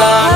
몰라.